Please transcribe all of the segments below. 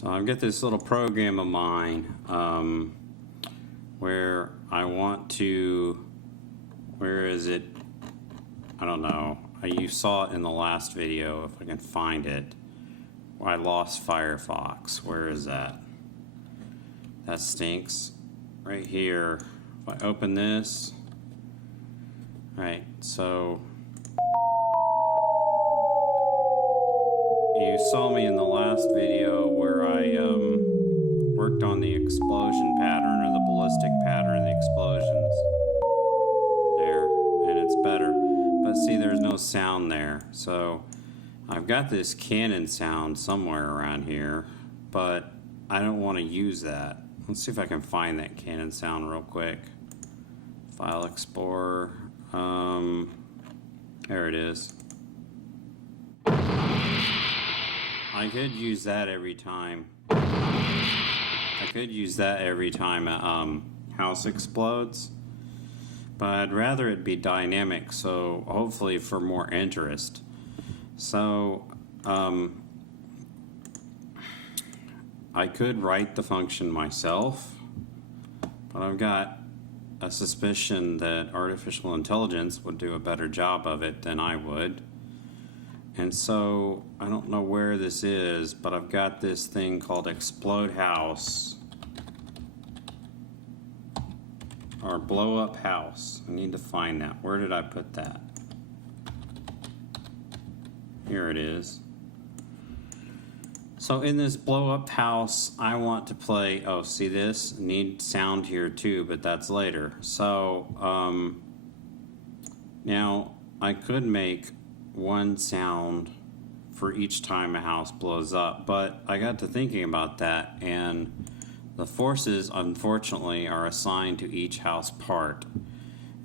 So I've got this little program of mine where I want to, where is it? I don't know. You saw it in the last video, if I can find it. I lost Firefox. Where is that? That stinks. Right here. If I open this, right, so you saw me in the last video where I worked on the explosion pattern, or the ballistic pattern of the explosions. There, and it's better. But see, there's no sound there. So I've got this cannon sound somewhere around here, but I don't want to use that. Let's see if I can find that cannon sound real quick. File Explorer. There it is. I could use that every time. A house explodes, but I'd rather it be dynamic, so hopefully for more interest. So I could write the function myself, but I've got a suspicion that artificial intelligence would do a better job of it than I would. And so I don't know where this is, but I've got this thing called explode house, or blow up house. I need to find that. Where did I put that? Here it is. So in this blow up house, I want to play, oh, see this? Need sound here too, but that's later. So now I could make one sound for each time a house blows up, but I got to thinking about that, and the forces unfortunately are assigned to each house part,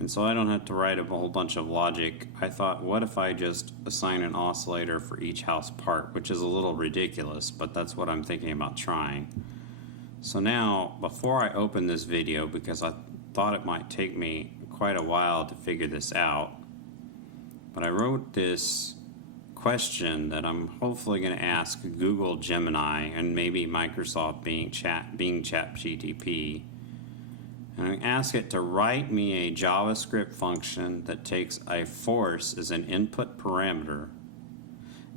and so I don't have to write a whole bunch of logic. I thought, what if I just assign an oscillator for each house part, which is a little ridiculous, but that's what I'm thinking about trying. So now, before I open this video, because I thought it might take me quite a while to figure this out, but I wrote this question that I'm hopefully going to ask Google Gemini and maybe Microsoft Bing ChatGPT. And I ask it to write me a JavaScript function that takes a force as an input parameter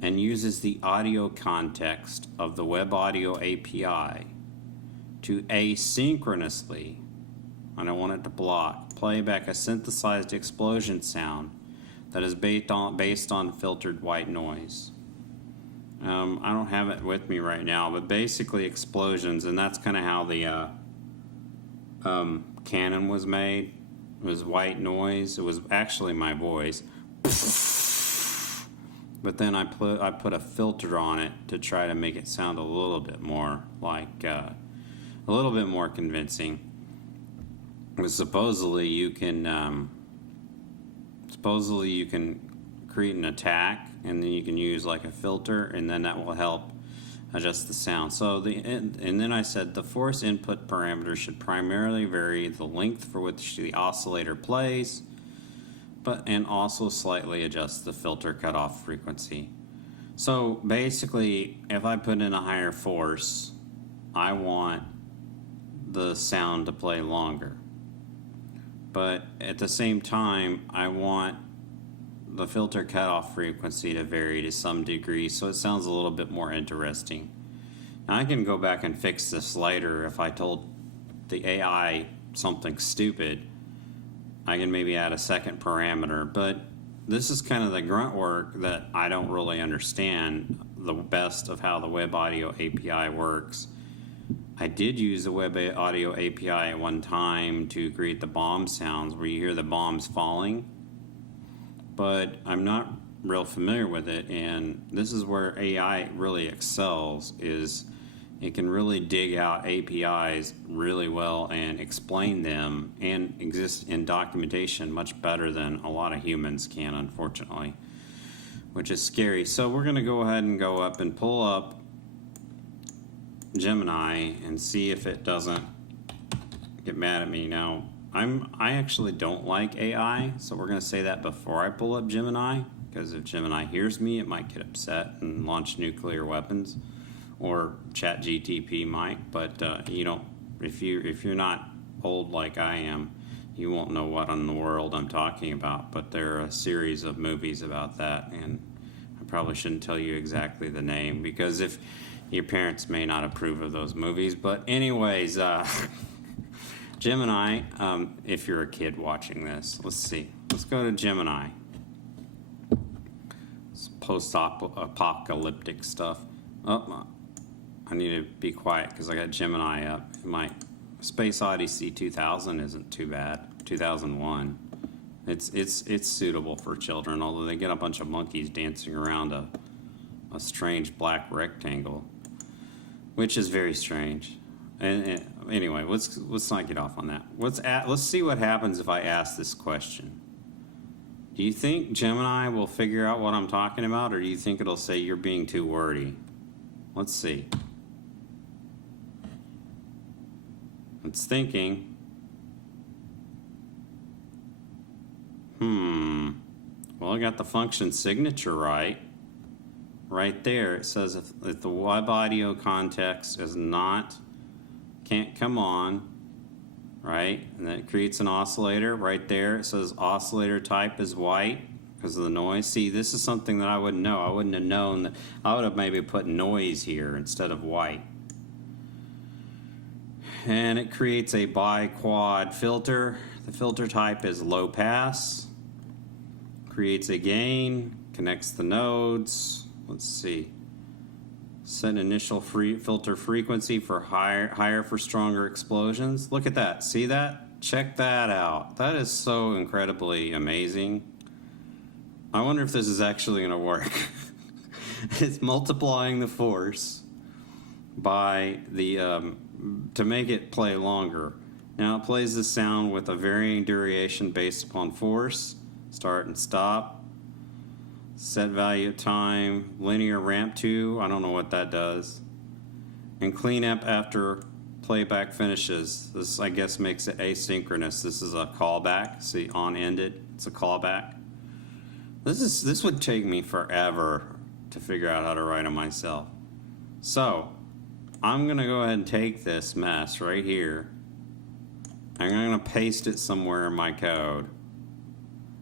and uses the audio context of the Web Audio API to asynchronously, I don't want it to block, play back a synthesized explosion sound that is based on filtered white noise. I don't have it with me right now, but basically explosions, and that's kind of how the cannon was made. It was white noise. It was actually my voice, but then I put a filter on it to try to make it sound a little bit more like a little bit more convincing. But supposedly you can create an attack, and then you can use like a filter, and then that will help adjust the sound. So and then I said the force input parameter should primarily vary the length for which the oscillator plays, and also slightly adjust the filter cutoff frequency. So basically, if I put in a higher force, I want the sound to play longer. But at the same time, I want the filter cutoff frequency to vary to some degree, so it sounds a little bit more interesting. Now I can go back and fix this later. If I told the AI something stupid, I can maybe add a second parameter, but this is kind of the grunt work that I don't really understand the best of how the Web Audio API works. I did use the Web Audio API at one time to create the bomb sounds where you hear the bombs falling, but I'm not real familiar with it, and this is where AI really excels, is it can really dig out APIs really well and explain them and exist in documentation much better than a lot of humans can, unfortunately, which is scary. So we're going to go ahead and go up and pull up Gemini and see if it doesn't get mad at me. Now, I actually don't like AI, so we're going to say that before I pull up Gemini, because if Gemini hears me, it might get upset and launch nuclear weapons. or ChatGTP might, but you don't. If you're not old like I am, you won't know what in the world I'm talking about. But there are a series of movies about that, and I probably shouldn't tell you exactly the name because if your parents may not approve of those movies. But anyways, Gemini. If you're a kid watching this, let's see. Let's go to Gemini. It's post-apocalyptic stuff. Oh, I need to be quiet because I got Gemini up. My Space Odyssey 2000 isn't too bad. 2001. It's suitable for children, although they get a bunch of monkeys dancing around a strange black rectangle, which is very strange. And anyway, let's not get off on that. Let's see what happens if I ask this question. Do you think Gemini will figure out what I'm talking about, or do you think it'll say you're being too wordy? Let's see. It's thinking. Well, I got the function signature right. Right there, it says if the web audio context is can't come on, right? And that creates an oscillator. Right there, it says oscillator type is white because of the noise. See, this is something that I wouldn't know. I wouldn't have known that. I would have maybe put noise here instead of white. And it creates a bi-quad filter. The filter type is low pass. Creates a gain, connects the nodes. Let's see. Set initial filter frequency for higher for stronger explosions. Look at that. See that? Check that out. That is so incredibly amazing. I wonder if this is actually going to work. It's multiplying the force by the to make it play longer. Now it plays the sound with a varying duration based upon force. Start and stop. Set value of time, linear ramp to, I don't know what that does. And cleanup after playback finishes. This, I guess, makes it asynchronous. This is a callback. See, on ended, it's a callback. This would take me forever to figure out how to write it myself. So, I'm gonna go ahead and take this mess right here. I'm gonna paste it somewhere in my code.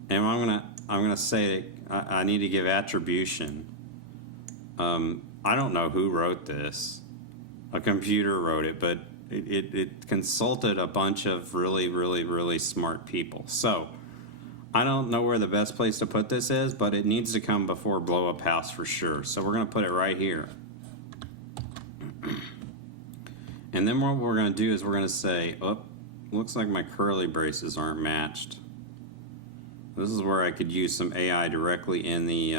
And I'm gonna say that I need to give attribution. I don't know who wrote this. A computer wrote it, but it consulted a bunch of really, really, really smart people. So I don't know where the best place to put this is, but it needs to come before blow up house for sure. So we're gonna put it right here. And then what we're gonna do is we're gonna say, oh, looks like my curly braces aren't matched. This is where I could use some AI directly in the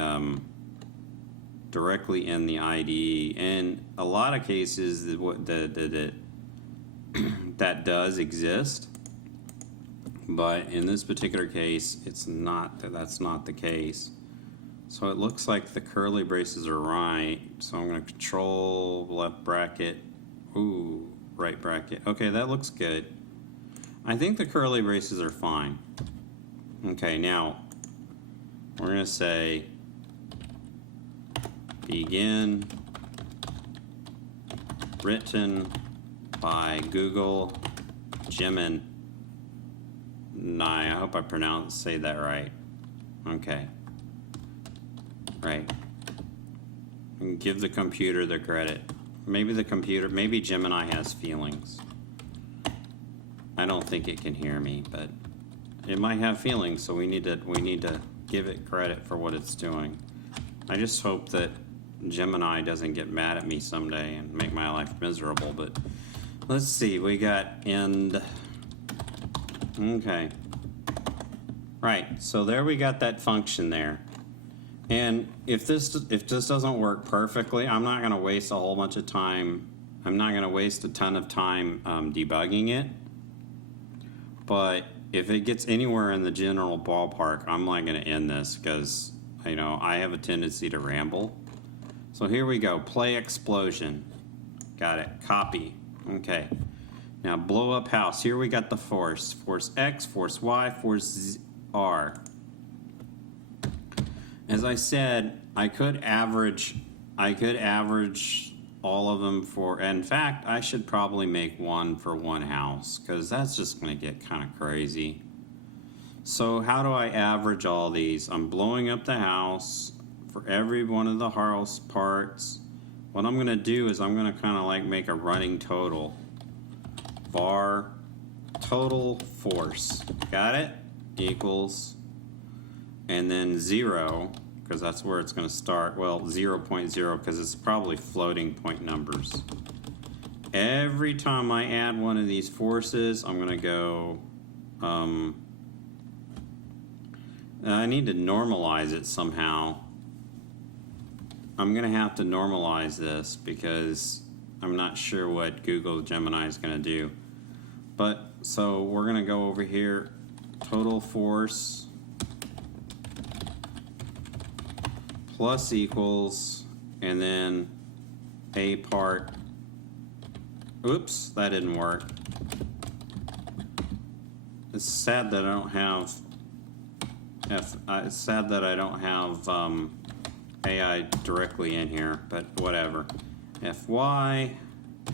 IDE. In a lot of cases, that does exist, but in this particular case, it's not. That's not the case. So it looks like the curly braces are right. So I'm going to control left bracket. Ooh, right bracket. Okay, that looks good. I think the curly braces are fine. Okay, now we're going to say begin written by Google Gemini. I hope I say that right. Okay. Right. And give the computer the credit. Maybe Gemini has feelings. I don't think it can hear me, but it might have feelings, so we need to give it credit for what it's doing. I just hope that Gemini doesn't get mad at me someday and make my life miserable, but let's see, we got end. Okay. Right, so there we got that function there. And if this doesn't work perfectly, I'm not gonna waste a whole bunch of time. I'm not gonna waste a ton of time debugging it. But if it gets anywhere in the general ballpark, I'm not going to end this because, I have a tendency to ramble. So here we go. Play explosion. Got it. Copy. Okay. Now blow up house. Here we got the force. Force X, force Y, force R. As I said, I could average all of them for, in fact, I should probably make one for one house, because that's just going to get kind of crazy. So how do I average all these? I'm blowing up the house for every one of the house parts. What I'm going to do is I'm going to kind of like make a running total. Var total force. Got it? Equals. And then 0, because that's where it's going to start. Well, 0.0, because it's probably floating point numbers. Every time I add one of these forces, I'm going to go... I need to normalize it somehow. I'm going to have to normalize this because I'm not sure what Google Gemini is going to do. But, so we're going to go over here, total force plus equals, and then a part. Oops, that didn't work. It's sad that I don't have it's sad that I don't have AI directly in here, but whatever. Fy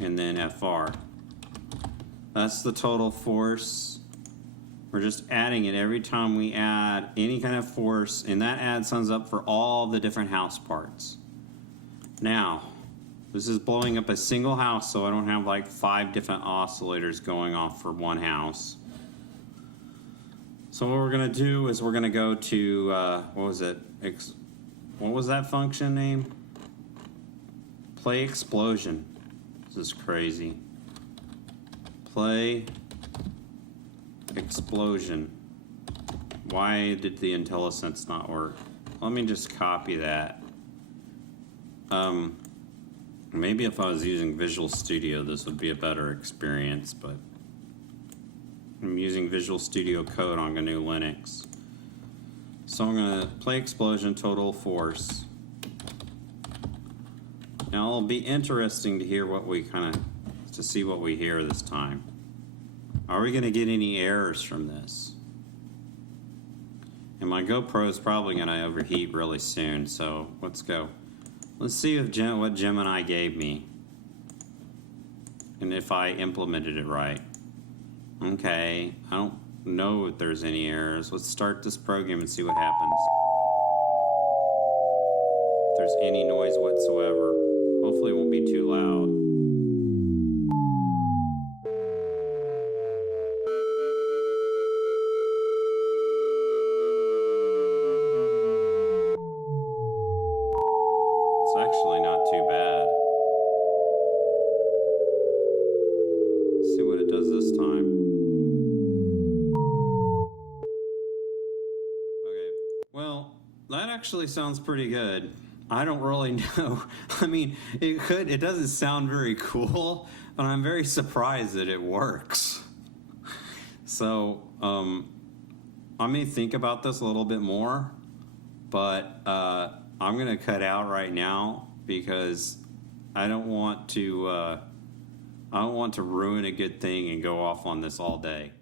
and then Fr. That's the total force. We're just adding it every time we add any kind of force, and that add sums up for all the different house parts. Now, this is blowing up a single house, so I don't have like 5 different oscillators going off for one house. So what we're going to do is we're going to go to, what was it? What was that function name? Play explosion. This is crazy. Play explosion. Why did the IntelliSense not work? Let me just copy that. Maybe if I was using Visual Studio, this would be a better experience, but I'm using Visual Studio Code on GNU Linux. So I'm going to play explosion total force. Now it'll be interesting to hear what we to see what we hear this time. Are we going to get any errors from this? And my GoPro is probably going to overheat really soon, so let's go. Let's see if what Gemini gave me, and if I implemented it right. Okay, I don't know if there's any errors. Let's start this program and see what happens. If there's any noise whatsoever. Hopefully it won't be too loud. It's actually not too bad. Let's see what it does this time. Well, that actually sounds pretty good. I don't really know. I mean, it doesn't sound very cool, but I'm very surprised that it works. So, I may think about this a little bit more, but I'm going to cut out right now because I don't want to ruin a good thing and go off on this all day.